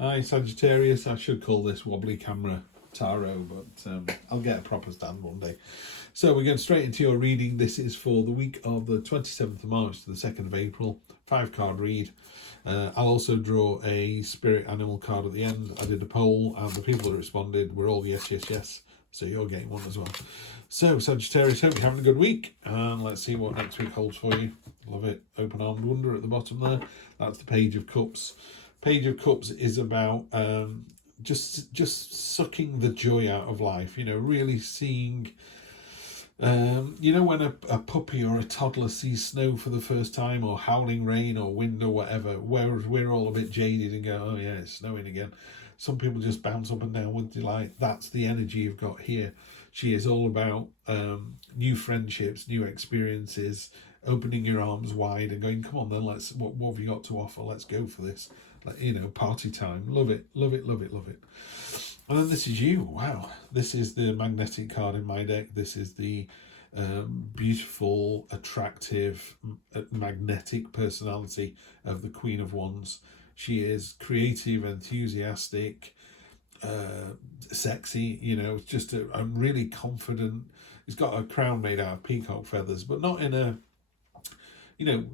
Hi Sagittarius, I should call this wobbly camera tarot, but I'll get a proper stand one day. So we're going straight into your reading. This is for the week of the 27th of March to the 2nd of April, 5-card read. I'll also draw a spirit animal card at the end. I did a poll and the people that responded were all yes, yes, yes. So you're getting one as well. So Sagittarius, hope you're having a good week. And let's see what next week holds for you. Love it. Open armed wonder at the bottom there. That's the Page of Cups. Page of Cups is about just sucking the joy out of life. You know, really seeing. You know, when a puppy or a toddler sees snow for the first time, or howling rain or wind or whatever, whereas we're all a bit jaded and go, oh yeah, it's snowing again. Some people just bounce up and down with delight. That's the energy you've got here. She is all about new friendships, new experiences, opening your arms wide and going, come on then, let's, what have you got to offer? Let's go for this. Like, you know, party time. Love it, love it, love it, love it. And then this is you. Wow. This is the magnetic card in my deck. This is the beautiful, attractive, magnetic personality of the Queen of Wands. She is creative, enthusiastic, sexy, you know, just I'm really confident. He's got a crown made out of peacock feathers, but not in a, you know,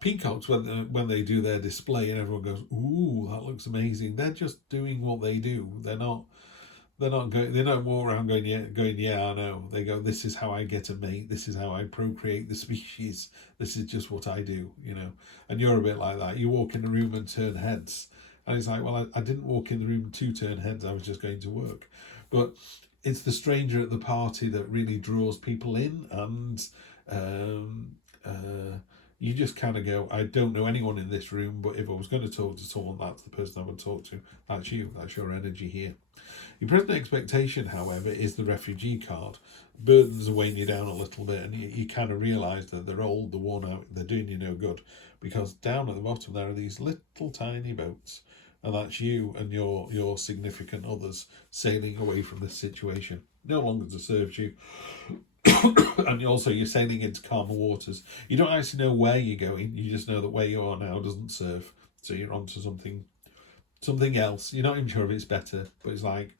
peacocks when they do their display and everyone goes, ooh, that looks amazing. They're just doing what they do. They don't walk around going, yeah, I know. They go, this is how I get a mate. This is how I procreate the species. This is just what I do, you know. And you're a bit like that. You walk in the room and turn heads. And it's like, well, I didn't walk in the room to turn heads. I was just going to work. But it's the stranger at the party that really draws people in. And you just kind of go, I don't know anyone in this room, but if I was going to talk to someone, that's the person I would talk to. That's you. That's your energy here. Your present expectation, however, is the refugee card. Burdens are weighing you down a little bit, and you kind of realise that they're old, they're worn out, they're doing you no good. Because down at the bottom there are these little tiny boats, and that's you and your significant others sailing away from this situation. No longer serves you. And also you're sailing into calmer waters. You don't actually know where you're going. You just know that where you are now doesn't serve. So you're onto something else. You're not even sure if it's better, but it's like,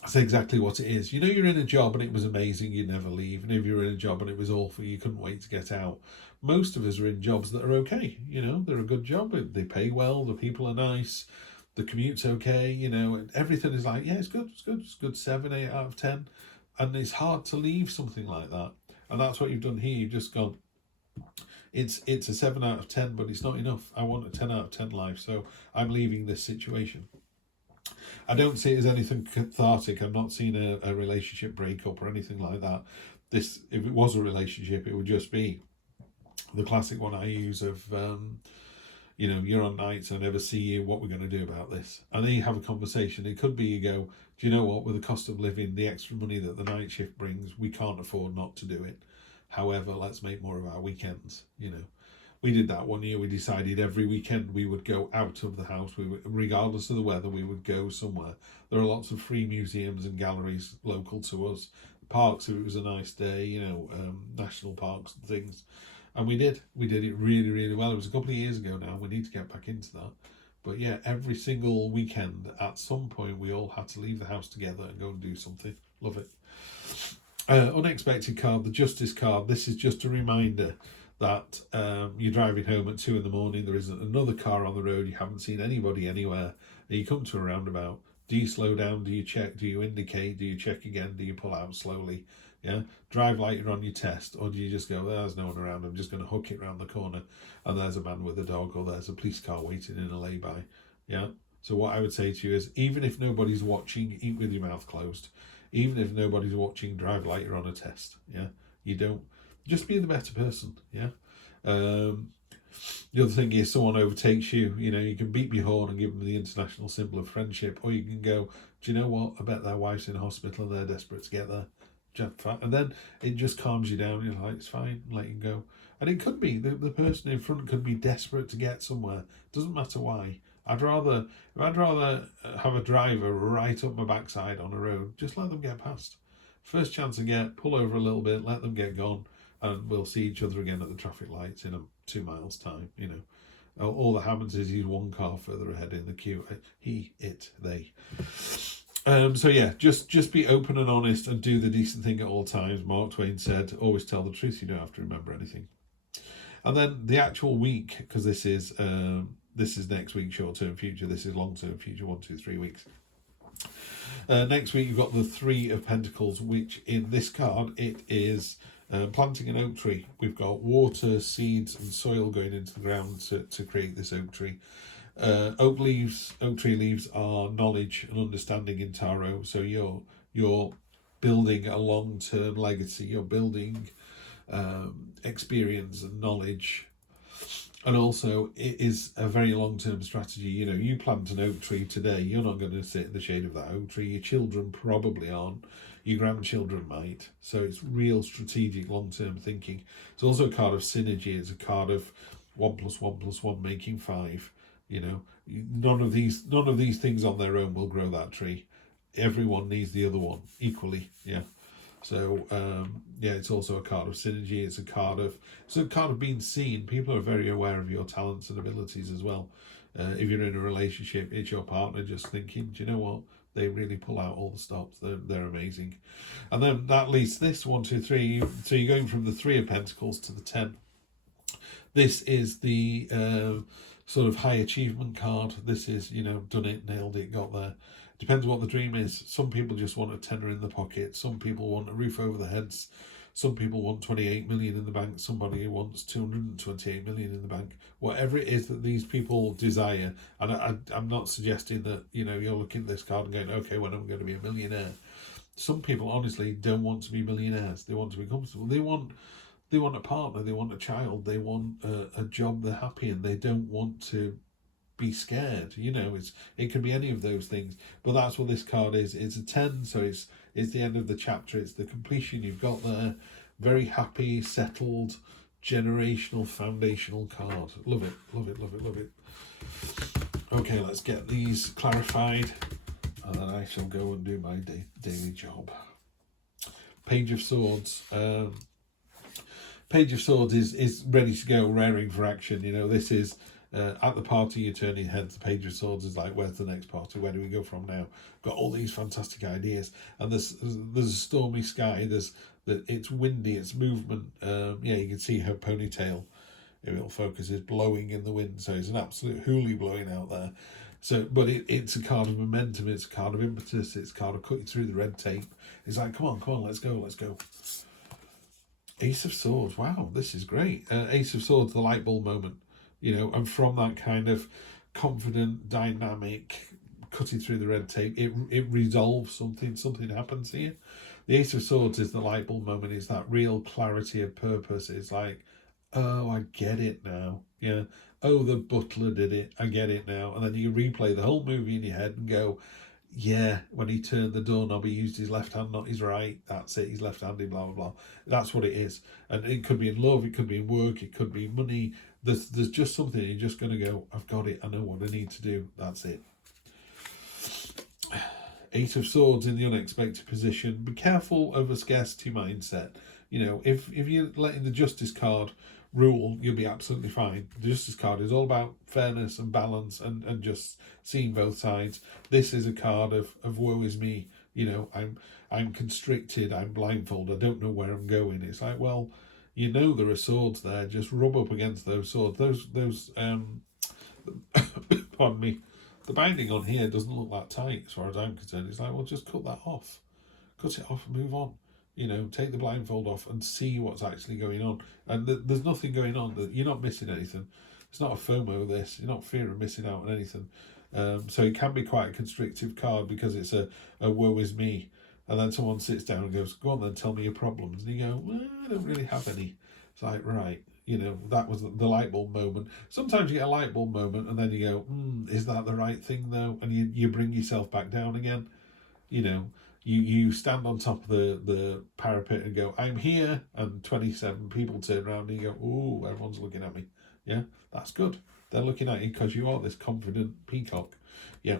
that's exactly what it is. You know, you're in a job and it was amazing, you'd never leave. And if you're in a job and it was awful, you couldn't wait to get out. Most of us are in jobs that are okay. You know, they're a good job. They pay well. The people are nice. The commute's okay. You know, everything is like, yeah, it's good. It's good. 7, 8 out of 10. And it's hard to leave something like that. And that's what you've done here. You've just gone, it's a 7 out of 10, but it's not enough. I want a 10 out of 10 life. So I'm leaving this situation. I don't see it as anything cathartic. I'm not seeing a relationship breakup or anything like that. This, if it was a relationship, it would just be the classic one I use of, you know, you're on nights, I never see you, what we're going to do about this. And then you have a conversation. It could be you go, do you know what, with the cost of living, the extra money that the night shift brings, we can't afford not to do it. However, let's make more of our weekends, you know. We did that one year. We decided every weekend we would go out of the house. We would, regardless of the weather, we would go somewhere. There are lots of free museums and galleries local to us. Parks, if it was a nice day, you know, national parks and things. And we did it really, really well. It was a couple of years ago now. We need to get back into that. But yeah, every single weekend, at some point, we all had to leave the house together and go and do something. Love it. Unexpected card, the Justice card. This is just a reminder that you're driving home at 2 a.m. There is another car on the road. You haven't seen anybody anywhere. And you come to a roundabout. Do you slow down? Do you check? Do you indicate? Do you check again? Do you pull out slowly? Yeah, drive like you're on your test, or do you just go, there's no one around, I'm just going to hook it round the corner, and there's a man with a dog, or there's a police car waiting in a lay-by. Yeah, so what I would say to you is, even if nobody's watching, eat with your mouth closed. Even if nobody's watching, drive like you're on a test. Yeah, you don't, just be the better person. Yeah. The other thing is, someone overtakes you, you know, you can beep your horn and give them the international symbol of friendship, or you can go, do you know what, I bet their wife's in hospital and they're desperate to get there. And then it just calms you down. You're like, it's fine, let you go. And it could be the person in front could be desperate to get somewhere. Doesn't matter why. I'd rather have a driver right up my backside on a road. Just let them get past. First chance I get, pull over a little bit, let them get gone, and we'll see each other again at the traffic lights in 2 miles time. You know, All that happens is he's one car further ahead in the queue. He, it, they. So yeah, just be open and honest and do the decent thing at all times. Mark Twain said, always tell the truth, you don't have to remember anything. And then the actual week, because this is next week, short-term future, this is long-term future, 1, 2, 3 weeks. Next week you've got the Three of Pentacles, which in this card it is planting an oak tree. We've got water, seeds and soil going into the ground to create this oak tree. Oak tree leaves are knowledge and understanding in tarot. So you're building a long-term legacy. You're building experience and knowledge, and also it is a very long-term strategy. You know, you plant an oak tree today, you're not going to sit in the shade of that oak tree. Your children probably aren't. Your grandchildren might. So it's real strategic long-term thinking. It's also a card of synergy. It's a card of 1 + 1 + 1 making 5. You know, none of these things on their own will grow that tree. Everyone needs the other one equally. Yeah. So yeah, it's also a card of synergy. It's a card of being seen. People are very aware of your talents and abilities as well. If you're in a relationship, it's your partner just thinking, do you know what? They really pull out all the stops. They're amazing. And then that leads this 1, 2, 3. So you're going from the 3 of Pentacles to the 10. This is the sort of high achievement card. This is, you know, done it, nailed it, got there. Depends what the dream is. Some people just want a tenner in the pocket. Some people want a roof over their heads. Some people want 28 million in the bank. Somebody wants 228 million in the bank. Whatever it is that these people desire. And I'm not suggesting that, you know, you're looking at this card and going, okay, when am I going to be a millionaire? Some people honestly don't want to be millionaires. They want to be comfortable. They want a partner. They want a child. They want a job they're happy in. They don't want to be scared. You know, it can be any of those things, but that's what this card is. It's a 10, so it's the end of the chapter. It's the completion. You've got there. Very happy, settled, generational, foundational card. Love it, love it, love it, love it. Okay, let's get these clarified, and then I shall go and do my daily job. Page of Swords. Page of Swords is ready to go, raring for action. You know, this is at the party you're turning heads. The Page of Swords is like, where's the next party? Where do we go from now? Got all these fantastic ideas, and there's a stormy sky. It's windy. It's movement. Yeah, you can see her ponytail. It'll focus is blowing in the wind, so it's an absolute hoolie blowing out there. So, but it's a card of momentum. It's a card of impetus. It's a card of cutting through the red tape. It's like, come on, let's go. Ace of Swords. Wow, this is great. Ace of Swords, the light bulb moment. You know, and from that kind of confident, dynamic, cutting through the red tape, it resolves something. Something happens here. The Ace of Swords is the light bulb moment. It's that real clarity of purpose. It's like, oh, I get it now. Yeah. Oh, the butler did it. I get it now. And then you replay the whole movie in your head and go, yeah, when he turned the doorknob, he used his left hand, not his right. That's it. He's left-handed, blah, blah, blah. That's what it is. And it could be in love. It could be in work. It could be money. There's just something. You're just going to go, I've got it. I know what I need to do. That's it. 8 of Swords in the unexpected position. Be careful of a scarcity mindset. You know, if you're letting the Justice card rule, you'll be absolutely fine. The Justice card is all about fairness and balance and just seeing both sides. This is a card of woe is me. You know, I'm constricted, I'm blindfolded, I don't know where I'm going. It's like, well, you know there are swords there, just rub up against those swords. Those pardon me, the binding on here doesn't look that tight as far as I'm concerned. It's like, well, just cut that off. Cut it off and move on. You know, take the blindfold off and see what's actually going on. And there's nothing going on. You're not missing anything. It's not a FOMO, this. You're not fear of missing out on anything. So it can be quite a constrictive card because it's a woe is me. And then someone sits down and goes, go on then, tell me your problems. And you go, well, I don't really have any. It's like, right, you know, that was the light bulb moment. Sometimes you get a light bulb moment and then you go, is that the right thing though? And you bring yourself back down again. You know, you stand on top of the parapet and go, I'm here, and 27 people turn around and you go, ooh, everyone's looking at me. Yeah, that's good. They're looking at you because you are this confident peacock. Yeah.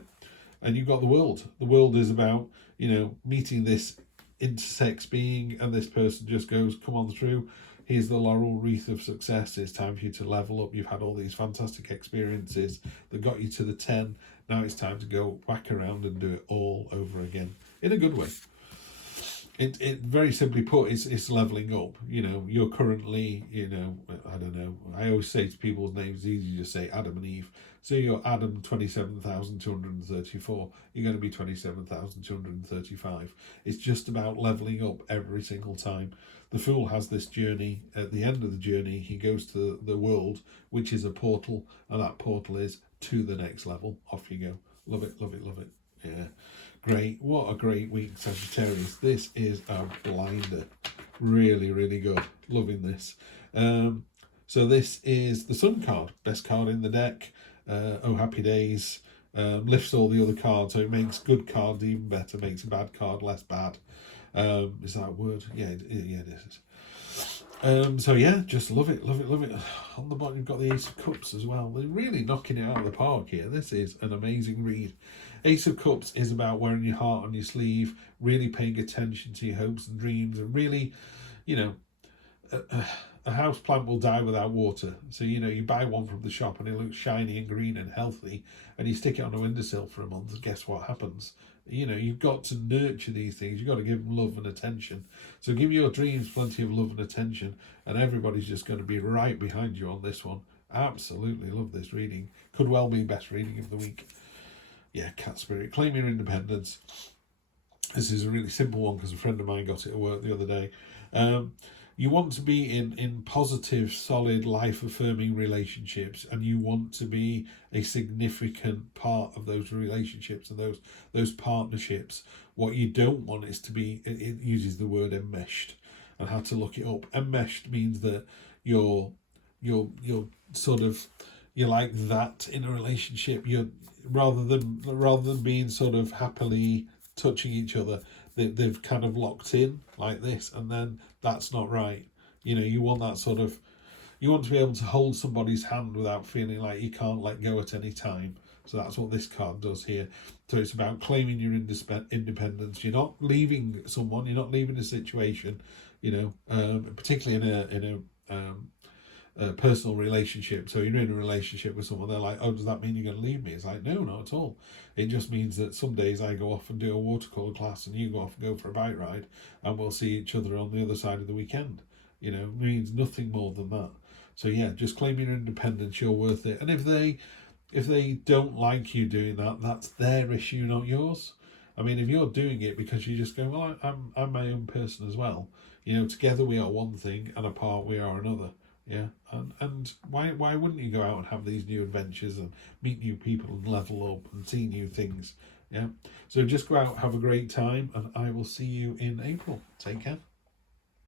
And you've got the world. The world is about, you know, meeting this intersex being, and this person just goes, come on through. here's the laurel wreath of success. It's time for you to level up. You've had all these fantastic experiences that got you to the 10. Now it's time to go whack around and do it all over again in a good way. It very simply put, it's leveling up. You know, you're currently, you know, I don't know, I always say to people's names, it's easy to say Adam and Eve. So you're Adam 27,234, you're going to be 27,235. It's just about leveling up every single time. The Fool has this journey. At the end of the journey, he goes to the world, which is a portal, and that portal is to the next level. Off you go. Love it, love it, love it. Yeah. Great. What a great week, Sagittarius. This is a blinder. Really, really good. Loving this. So this is the Sun card. Best card in the deck. Oh, happy days. Lifts all the other cards, so it makes good cards even better. Makes a bad card less bad. Is that a word? Yeah, it is. So yeah, just love it, love it, love it. On the bottom, you've got the Ace of Cups as well. They're really knocking it out of the park here. This is an amazing read. Ace of Cups is about wearing your heart on your sleeve, really paying attention to your hopes and dreams, and really, you know, a house plant will die without water. So, you know, you buy one from the shop and it looks shiny and green and healthy, and you stick it on a windowsill for a month, and guess what happens? You know, you've got to nurture these things. You've got to give them love and attention. So give your dreams plenty of love and attention, and everybody's just going to be right behind you on this one. Absolutely love this reading. Could well be best reading of the week. Yeah, Cat Spirit. Claim your independence. This is a really simple one because a friend of mine got it at work the other day. You want to be in positive, solid, life-affirming relationships, and you want to be a significant part of those relationships and those partnerships. What you don't want is to be, it uses the word enmeshed, and how to look it up. Enmeshed means that you're sort of, you're like that in a relationship. You're rather than being sort of happily touching each other, they've kind of locked in like this, and then that's not right. You know, you want that sort of, you want to be able to hold somebody's hand without feeling like you can't let go at any time. So that's what this card does here. So it's about claiming your independence. You're not leaving someone, you're not leaving a situation, you know, particularly in a personal relationship. So you're in a relationship with someone, they're like, oh, does that mean you're going to leave me? It's like, no, not at all. It just means that some days I go off and do a watercolour class and you go off and go for a bike ride, and we'll see each other on the other side of the weekend. You know, it means nothing more than that. So yeah, just claim your independence. You're worth it. And if they don't like you doing that, that's their issue, not yours. I mean, if you're doing it because you just go, well, I'm my own person as well. You know, together we are one thing and apart we are another. Yeah, and why wouldn't you go out and have these new adventures and meet new people and level up and see new things? Yeah, so just go out, have a great time, and I will see you in April. Take care.